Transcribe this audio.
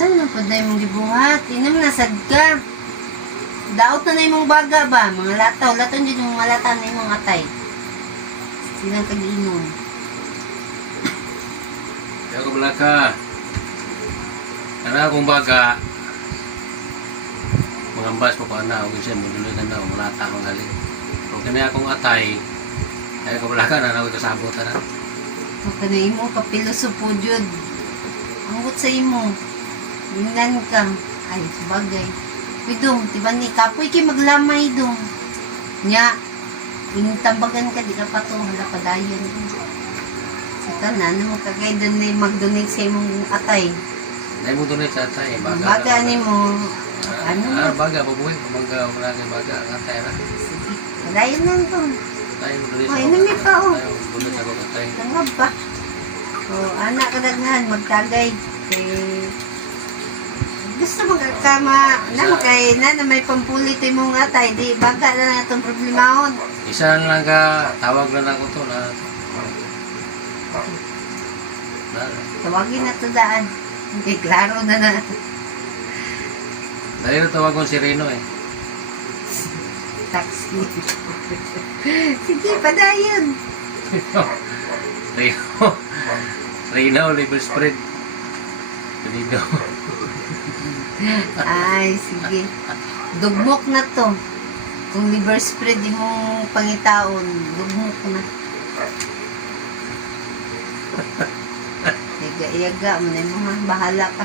Saan na po na imong gibuhat? Inom na sad ka. Daot na na imong baga ba? Mga lataw. Laton din yung mga lataw na imong atay. Silang kag-inom. Ko bala ka. Kana akong baga. Mga ambas pa pa na. Huwag siya muduloy na na. Mulata akong galing. Kung kani akong atay. Kaya ko bala ka. Nanawag kasabot na. Huwag ka na imo, kapiloso po. Anggot sa imo. Minan ka. Ay, sabagay. Uy, dong, diba ni Kapoy kay maglamay, dong. Nya, initambagan ka, di ka pa to, hala padayon. Sa tanan, mo kagay doon na mag-donate sa imong atay. Dahil mo doon sa atay. Baga. Baga ni mo, ano Ah, baga. Pabuhay. Baga. Wala kang baga. Ang atay na. Sige, na ito. Tayo mo doon Ay, nami pa, oh. Tayo mo doon sa atay. Tangab ba? O, anak kadaghan, magtagay. Kay... Gusto mo ka ma... Na, kay na, na may pampulit imong atay. Di, baga na na itong problemahon. Isa lang ka. Tawag lang ako to na. na Tawagin na to daan. Okay, klaro na na. dahil na tawag ko si Reno eh. Taxi. Sige, padayon. Reno. Reno, liver spread. Reno. Ay, sige. Dugmok na to. Kung liver spread imong pangitaon, dugmok na. Yaga-yaga mo na yung mga bahala ka.